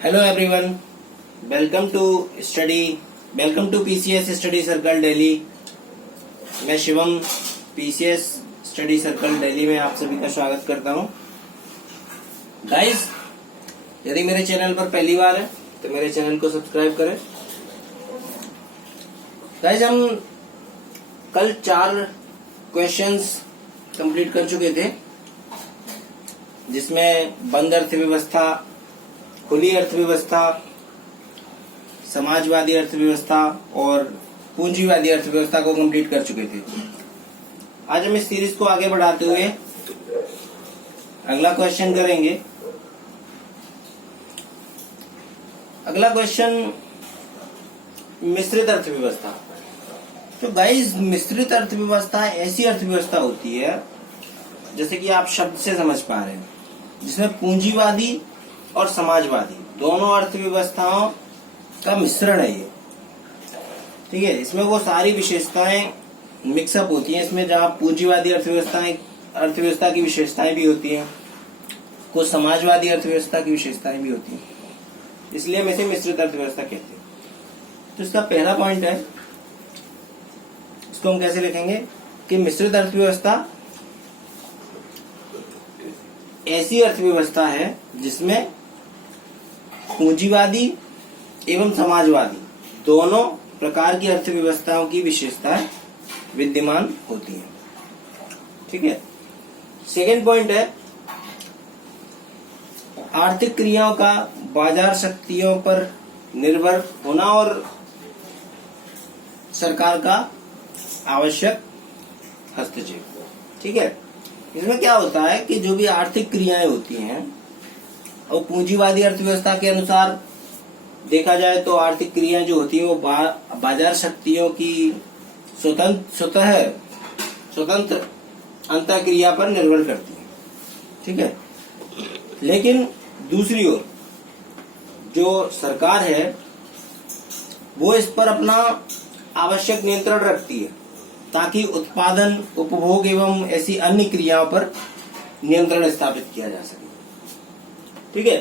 Hello everyone, welcome to PCS study circle Delhi. मैं Shivam PCS study circle Delhi में आप सभी का स्वागत करता हूं। गाइस, यदि मेरे चैनल पर पहली बार है तो मेरे चैनल को सब्सक्राइब करें। गाइस, हम कल 4 क्वेश्चंस कंप्लीट कर चुके थे, जिसमें बंद अर्थव्यवस्था, खुली अर्थव्यवस्था, समाजवादी अर्थव्यवस्था और पूंजीवादी अर्थव्यवस्था को कंप्लीट कर चुके थे। आज हम इस सीरीज को आगे बढ़ाते हुए अगला क्वेश्चन करेंगे। अगला क्वेश्चन मिश्रित अर्थव्यवस्था। तो गाइस, मिश्रित अर्थव्यवस्था ऐसी अर्थव्यवस्था होती है, जैसे कि आप शब्द से समझ पा रहे हैं, जिसमें पूंजीवादी और समाजवादी दोनों अर्थव्यवस्थाओं का मिश्रण है ये। ठीक है, इसमें वो सारी विशेषताएं मिक्सअप होती हैं। इसमें जहाँ पूंजीवादी अर्थव्यवस्था की विशेषताएं भी होती हैं, कुछ समाजवादी अर्थव्यवस्था की विशेषताएं भी होती हैं, इसलिए हम इसे मिश्रित अर्थव्यवस्था कहते हैं। तो इसका पहला पॉइंट है, इसको हम कैसे लिखेंगे कि मिश्रित अर्थव्यवस्था ऐसी अर्थव्यवस्था है जिसमें पूंजीवादी एवं समाजवादी दोनों प्रकार की अर्थव्यवस्थाओं की विशेषताएं विद्यमान होती हैं। ठीक है। सेकेंड पॉइंट है, आर्थिक क्रियाओं का बाजार शक्तियों पर निर्भर होना और सरकार का आवश्यक हस्तक्षेप। ठीक है। इसमें क्या होता है कि जो भी आर्थिक क्रियाएं होती हैं, और पूंजीवादी अर्थव्यवस्था के अनुसार देखा जाए तो आर्थिक क्रियाएं जो होती हैं वो बाजार शक्तियों की स्वतंत्र अंतःक्रिया पर निर्भर करती हैं। ठीक है। लेकिन दूसरी ओर जो सरकार है वो इस पर अपना आवश्यक नियंत्रण रखती है, ताकि उत्पादन, उपभोग एवं ऐसी अन्य क्रियाओं पर नियंत्रण स्थापित किया जा सके। ठीक है।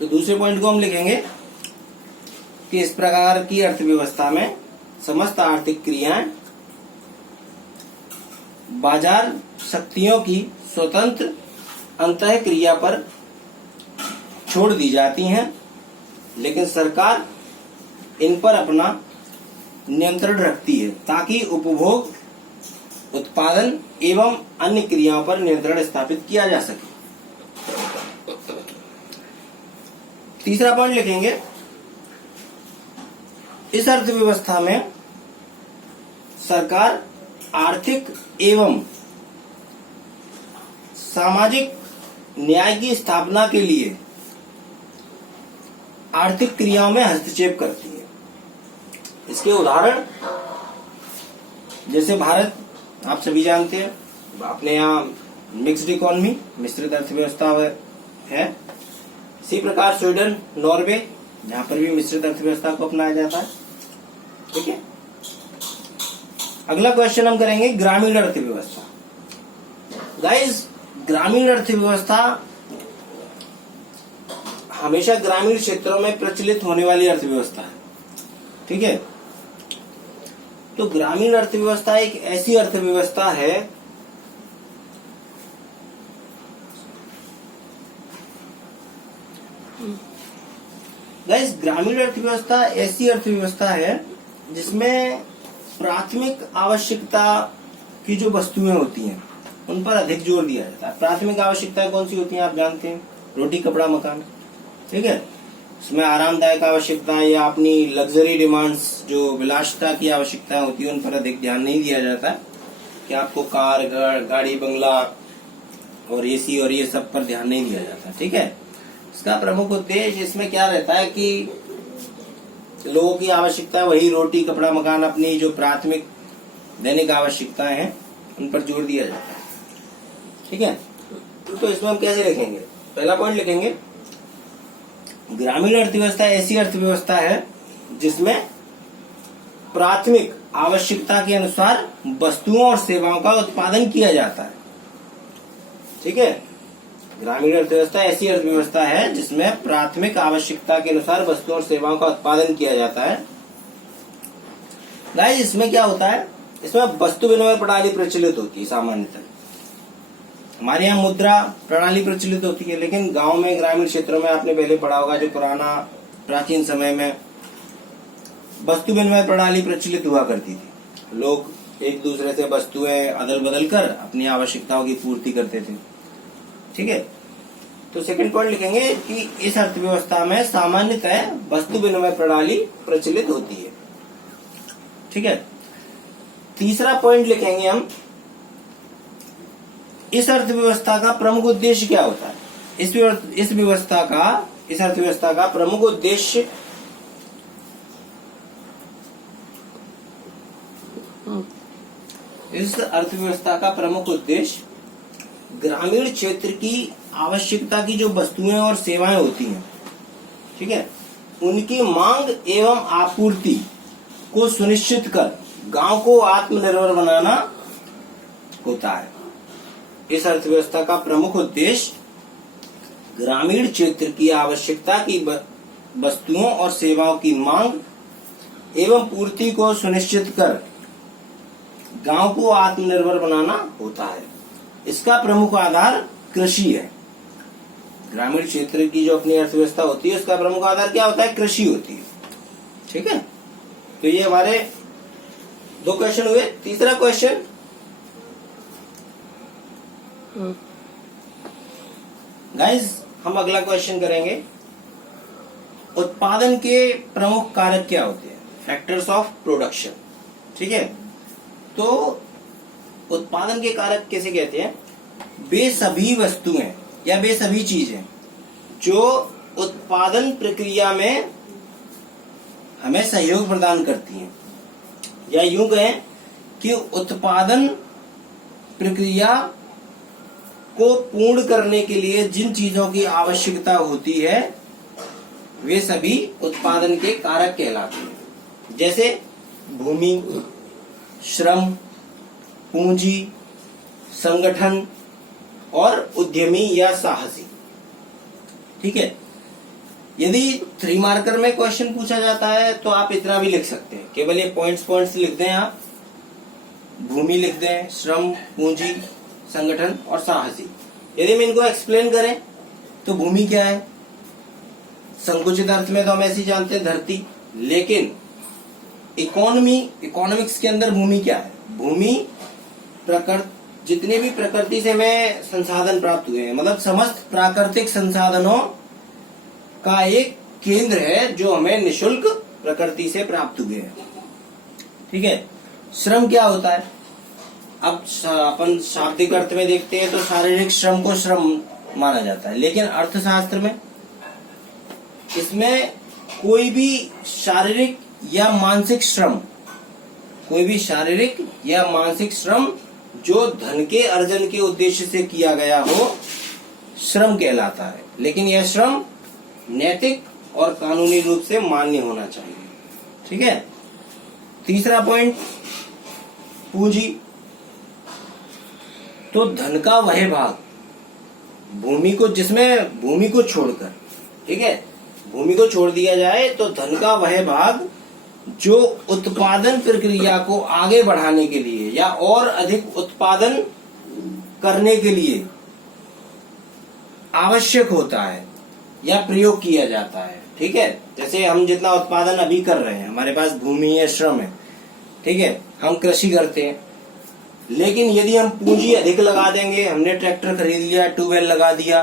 तो दूसरे पॉइंट को हम लिखेंगे कि इस प्रकार की अर्थव्यवस्था में समस्त आर्थिक क्रियाएं बाजार शक्तियों की स्वतंत्र अंतःक्रिया पर छोड़ दी जाती हैं, लेकिन सरकार इन पर अपना नियंत्रण रखती है, ताकि उपभोग, उत्पादन एवं अन्य क्रियाओं पर नियंत्रण स्थापित किया जा सके। तीसरा पॉइंट लिखेंगे, इस अर्थव्यवस्था में सरकार आर्थिक एवं सामाजिक न्याय की स्थापना के लिए आर्थिक क्रियाओं में हस्तक्षेप करती है। इसके उदाहरण, जैसे भारत, आप सभी जानते हैं, अपने यहाँ मिक्स्ड इकोनॉमी, मिश्रित अर्थव्यवस्था है। इसी प्रकार स्वीडन, नॉर्वे, यहाँ पर भी मिश्रित अर्थव्यवस्था को अपनाया जाता है। ठीक है। अगला क्वेश्चन हम करेंगे ग्रामीण अर्थव्यवस्था। गाइस, ग्रामीण अर्थव्यवस्था हमेशा ग्रामीण क्षेत्रों में प्रचलित होने वाली अर्थव्यवस्था है। ठीक है। तो ग्रामीण अर्थव्यवस्था एक ऐसी अर्थव्यवस्था है गाइस, ग्रामीण अर्थव्यवस्था ऐसी अर्थव्यवस्था है जिसमें प्राथमिक आवश्यकता की जो वस्तुएं होती हैं उन पर अधिक जोर दिया जाता है। प्राथमिक आवश्यकताएं कौन सी होती हैं आप जानते हैं, रोटी, कपड़ा, मकान। ठीक है। इसमें आरामदायक आवश्यकताएं या अपनी लग्जरी डिमांड्स, जो विलासिता की आवश्यकताएं होती है, उन पर अधिक ध्यान नहीं दिया जाता है कि आपको कार, गाड़ी, बंगला और एसी और ये सब पर ध्यान नहीं दिया जाता। ठीक है। इसका प्रमुख उद्देश्य इसमें क्या रहता है कि लोगों की आवश्यकता वही रोटी, कपड़ा, मकान, अपनी जो प्राथमिक दैनिक आवश्यकताएं हैं उन पर जोर दिया जाता है। ठीक है। तो इसमें हम कैसे लिखेंगे, पहला पॉइंट लिखेंगे, ग्रामीण अर्थव्यवस्था ऐसी अर्थव्यवस्था है जिसमें प्राथमिक आवश्यकता के अनुसार वस्तुओं और सेवाओं का उत्पादन किया जाता है। ठीक है। ग्रामीण अर्थव्यवस्था ऐसी अर्थव्यवस्था है जिसमें प्राथमिक आवश्यकता के अनुसार वस्तुओं और सेवाओं का उत्पादन किया जाता है। गाइस, इसमें क्या होता है, इसमें वस्तु विनिमय प्रणाली प्रचलित होती है। सामान्यतः हमारे यहाँ मुद्रा प्रणाली प्रचलित होती है, लेकिन गांव में, ग्रामीण क्षेत्रों में आपने पहले पढ़ा होगा, जो प्राचीन समय में वस्तु विनिमय प्रणाली प्रचलित हुआ करती थी। लोग एक दूसरे से वस्तुएं अदल बदल कर अपनी आवश्यकताओं की पूर्ति करते थे। ठीक है, तो सेकंड पॉइंट लिखेंगे कि इस अर्थव्यवस्था में सामान्यतः वस्तु विनिमय प्रणाली प्रचलित होती है। ठीक है, तीसरा पॉइंट लिखेंगे हम, इस अर्थव्यवस्था का प्रमुख उद्देश्य क्या होता है। इस अर्थव्यवस्था का प्रमुख उद्देश्य ग्रामीण क्षेत्र की आवश्यकता की जो वस्तुएं और सेवाएं होती हैं, ठीक है, उनकी मांग एवं आपूर्ति को सुनिश्चित कर गांव को आत्मनिर्भर बनाना होता है। इस अर्थव्यवस्था का प्रमुख उद्देश्य ग्रामीण क्षेत्र की आवश्यकता की वस्तुओं और सेवाओं की मांग एवं पूर्ति को सुनिश्चित कर गांव को आत्मनिर्भर बनाना होता है। इसका प्रमुख आधार कृषि है। ग्रामीण क्षेत्र की जो अपनी अर्थव्यवस्था होती है, उसका प्रमुख आधार क्या होता है, कृषि होती है। ठीक है, तो ये हमारे 2 क्वेश्चन हुए। तीसरा क्वेश्चन, गाइस, हम अगला क्वेश्चन करेंगे, उत्पादन के प्रमुख कारक क्या होते हैं, फैक्टर्स ऑफ प्रोडक्शन। ठीक है, तो उत्पादन के कारक कैसे कहते हैं, वे सभी वस्तुएं या वे सभी चीजें जो उत्पादन प्रक्रिया में हमें सहयोग प्रदान करती हैं, या यूं कहें कि उत्पादन प्रक्रिया को पूर्ण करने के लिए जिन चीजों की आवश्यकता होती है, वे सभी उत्पादन के कारक कहलाते हैं। जैसे भूमि, श्रम, पूंजी, संगठन और उद्यमी या साहसी। ठीक है, यदि 3 मार्कर में क्वेश्चन पूछा जाता है तो आप इतना भी लिख सकते हैं, केवल ये पॉइंट्स लिख दें आप, भूमि लिख दें, श्रम, पूंजी, संगठन और साहसी। यदि हम इनको एक्सप्लेन करें तो भूमि क्या है, संकुचित अर्थ में तो हम ऐसे जानते हैं धरती, लेकिन इकोनॉमिक्स के अंदर भूमि क्या है, भूमि जितने भी प्रकृति से हमें संसाधन प्राप्त हुए हैं, मतलब समस्त प्राकृतिक संसाधनों का एक केंद्र है जो हमें निशुल्क प्रकृति से प्राप्त हुए हैं। ठीक है, श्रम क्या होता है, अब अपन शाब्दिक अर्थ में देखते हैं तो शारीरिक श्रम को श्रम माना जाता है, लेकिन अर्थशास्त्र में इसमें कोई भी शारीरिक या मानसिक श्रम जो धन के अर्जन के उद्देश्य से किया गया हो, श्रम कहलाता है। लेकिन यह श्रम नैतिक और कानूनी रूप से मान्य होना चाहिए। ठीक है, तीसरा पॉइंट, पूंजी। तो धन का वह भाग जिसमें भूमि को छोड़कर, ठीक है, भूमि को छोड़ दिया जाए तो धन का वह भाग जो उत्पादन प्रक्रिया को आगे बढ़ाने के लिए या और अधिक उत्पादन करने के लिए आवश्यक होता है या प्रयोग किया जाता है। ठीक है, जैसे हम जितना उत्पादन अभी कर रहे हैं, हमारे पास भूमि है, श्रम है, ठीक है, हम कृषि करते हैं, लेकिन यदि हम पूंजी अधिक लगा देंगे, हमने ट्रैक्टर खरीद लिया, ट्यूबवेल लगा दिया,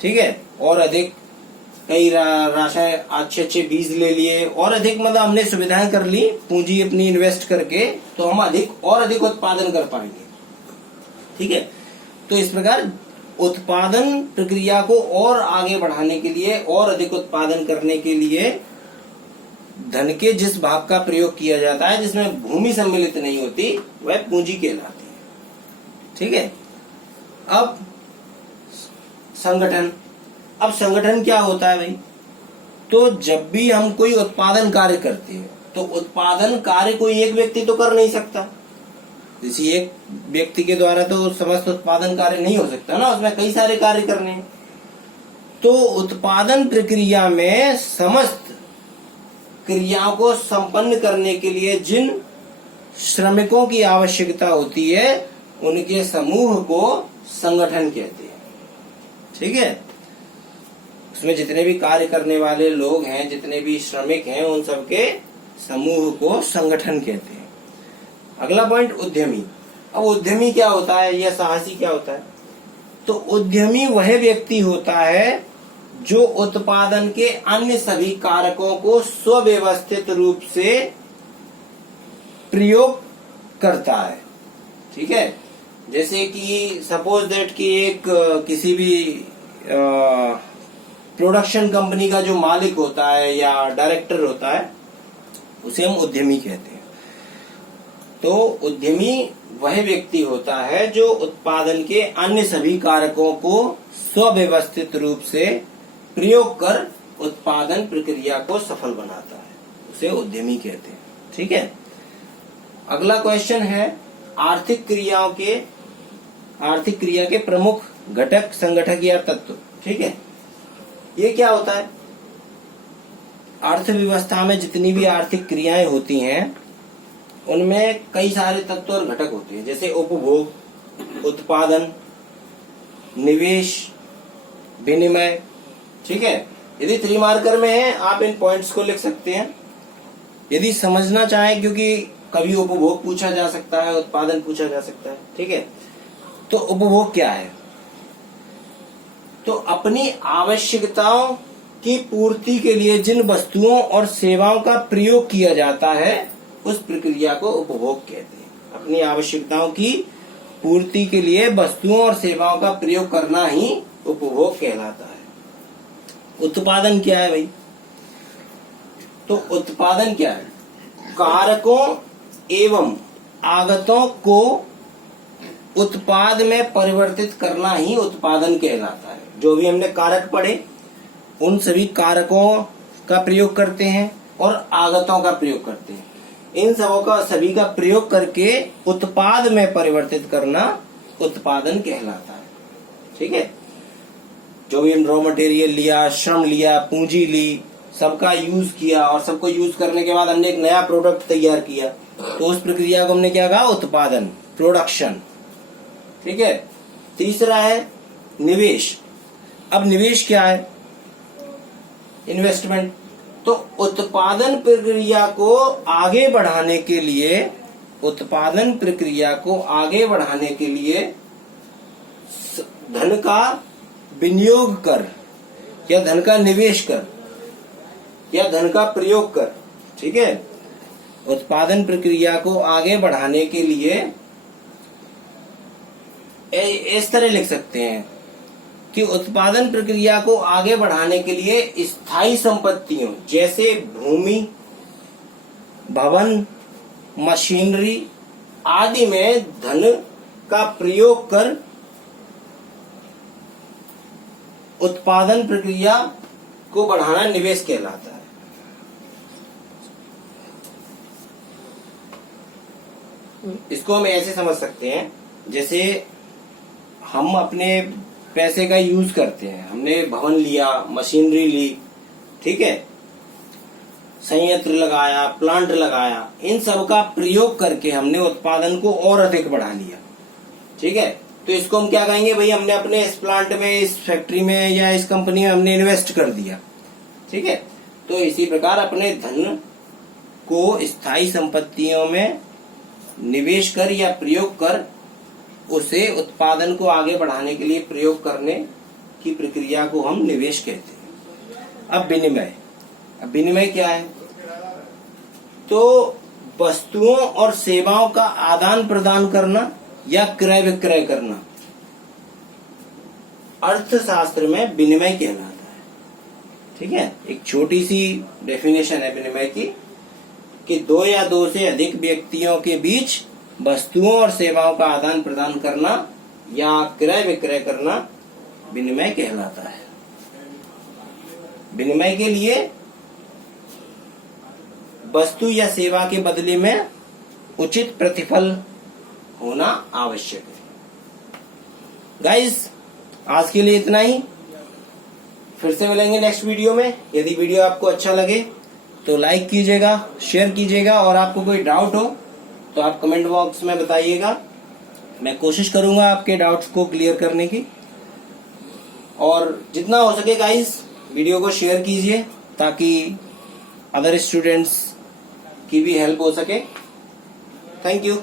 ठीक है, और अधिक कई रासायनिक अच्छे बीज ले लिए और अधिक मतलब हमने सुविधाएं कर ली पूंजी अपनी इन्वेस्ट करके, तो हम अधिक उत्पादन कर पाएंगे। ठीक है, तो इस प्रकार उत्पादन प्रक्रिया को और आगे बढ़ाने के लिए और अधिक उत्पादन करने के लिए धन के जिस भाग का प्रयोग किया जाता है जिसमें भूमि सम्मिलित नहीं होती, वह पूंजी कहलाती है। ठीक है, अब संगठन क्या होता है भाई, तो जब भी हम कोई उत्पादन कार्य करते हैं तो उत्पादन कार्य कोई एक व्यक्ति तो कर नहीं सकता, किसी एक व्यक्ति के द्वारा तो समस्त उत्पादन कार्य नहीं हो सकता ना, उसमें कई सारे कार्य करने हैं। तो उत्पादन प्रक्रिया में समस्त क्रियाओं को संपन्न करने के लिए जिन श्रमिकों की आवश्यकता होती है उनके समूह को संगठन कहते हैं। ठीक है, उसमें जितने भी कार्य करने वाले लोग हैं, जितने भी श्रमिक हैं, उन सबके समूह को संगठन कहते हैं। अगला पॉइंट उद्यमी। अब उद्यमी क्या होता है या साहसी क्या होता है? तो उद्यमी वह व्यक्ति होता है जो उत्पादन के अन्य सभी कारकों को स्वव्यवस्थित रूप से प्रयोग करता है। ठीक है, जैसे कि सपोज दैट कि एक किसी भी प्रोडक्शन कंपनी का जो मालिक होता है या डायरेक्टर होता है, उसे हम उद्यमी कहते हैं। तो उद्यमी वह व्यक्ति होता है जो उत्पादन के अन्य सभी कारकों को स्वव्यवस्थित रूप से प्रयोग कर उत्पादन प्रक्रिया को सफल बनाता है, उसे उद्यमी कहते हैं। ठीक है, अगला क्वेश्चन है आर्थिक क्रिया के प्रमुख घटक, संगठक या तत्व। ठीक है, ये क्या होता है? अर्थव्यवस्था में जितनी भी आर्थिक क्रियाएं होती हैं उनमें कई सारे तत्व और घटक होते हैं, जैसे उपभोग, उत्पादन, निवेश, विनिमय। ठीक है, यदि 3 मार्कर में है आप इन पॉइंट्स को लिख सकते हैं यदि समझना चाहें, क्योंकि कभी उपभोग पूछा जा सकता है, उत्पादन पूछा जा सकता है। ठीक है, तो उपभोग क्या है? तो अपनी आवश्यकताओं की पूर्ति के लिए जिन वस्तुओं और सेवाओं का प्रयोग किया जाता है उस प्रक्रिया को उपभोग कहते हैं। अपनी आवश्यकताओं की पूर्ति के लिए वस्तुओं और सेवाओं का प्रयोग करना ही उपभोग कहलाता है। उत्पादन क्या है भाई? तो उत्पादन क्या है? कारकों एवं आगतों को उत्पाद में परिवर्तित करना ही उत्पादन कहलाता है। जो भी हमने कारक पढ़े उन सभी कारकों का प्रयोग करते हैं और आगतों का प्रयोग करते हैं। इन सभी का प्रयोग करके उत्पाद में परिवर्तित करना उत्पादन कहलाता है। ठीक है, जो भी हम रॉ मटेरियल लिया, श्रम लिया, पूंजी ली, सबका यूज किया और सबको यूज करने के बाद हमने एक नया प्रोडक्ट तैयार किया, तो उस प्रक्रिया को हमने क्या कहा? उत्पादन, प्रोडक्शन। ठीक है, तीसरा है निवेश। अब निवेश क्या है? इन्वेस्टमेंट। तो उत्पादन प्रक्रिया को आगे बढ़ाने के लिए धन का विनियोग कर या धन का निवेश कर या धन का प्रयोग कर। ठीक है, उत्पादन प्रक्रिया को आगे बढ़ाने के लिए इस तरह लिख सकते हैं कि उत्पादन प्रक्रिया को आगे बढ़ाने के लिए स्थायी संपत्तियों जैसे भूमि, भवन, मशीनरी आदि में धन का प्रयोग कर उत्पादन प्रक्रिया को बढ़ाना निवेश कहलाता है। इसको हम ऐसे समझ सकते हैं, जैसे हम अपने पैसे का यूज करते हैं, हमने भवन लिया, मशीनरी ली, ठीक है, संयंत्र लगाया, प्लांट लगाया, इन सब का प्रयोग करके हमने उत्पादन को और अधिक बढ़ा लिया। ठीक है, तो इसको हम क्या कहेंगे? भाई हमने अपने इस प्लांट में, इस फैक्ट्री में या इस कंपनी में हमने इन्वेस्ट कर दिया। ठीक है, तो इसी प्रकार अपने धन को स्थायी संपत्तियों में निवेश कर या प्रयोग कर उसे उत्पादन को आगे बढ़ाने के लिए प्रयोग करने की प्रक्रिया को हम निवेश कहते हैं। अब विनिमय। अब विनिमय क्या है? तो वस्तुओं और सेवाओं का आदान प्रदान करना या क्रय विक्रय करना अर्थशास्त्र में विनिमय कहलाता है। ठीक है, एक छोटी सी डेफिनेशन है विनिमय की कि दो या दो से अधिक व्यक्तियों के बीच वस्तुओं और सेवाओं का आदान प्रदान करना या क्रय विक्रय करना विनिमय कहलाता है। विनिमय के लिए वस्तु या सेवा के बदले में उचित प्रतिफल होना आवश्यक है। गाइस, आज के लिए इतना ही। फिर से मिलेंगे नेक्स्ट वीडियो में। यदि वीडियो आपको अच्छा लगे तो लाइक कीजिएगा, शेयर कीजिएगा, और आपको कोई डाउट हो तो आप कमेंट बॉक्स में बताइएगा। मैं कोशिश करूंगा आपके डाउट्स को क्लियर करने की। और जितना हो सके गाइस, वीडियो को शेयर कीजिए ताकि अदर स्टूडेंट्स की भी हेल्प हो सके। Thank you.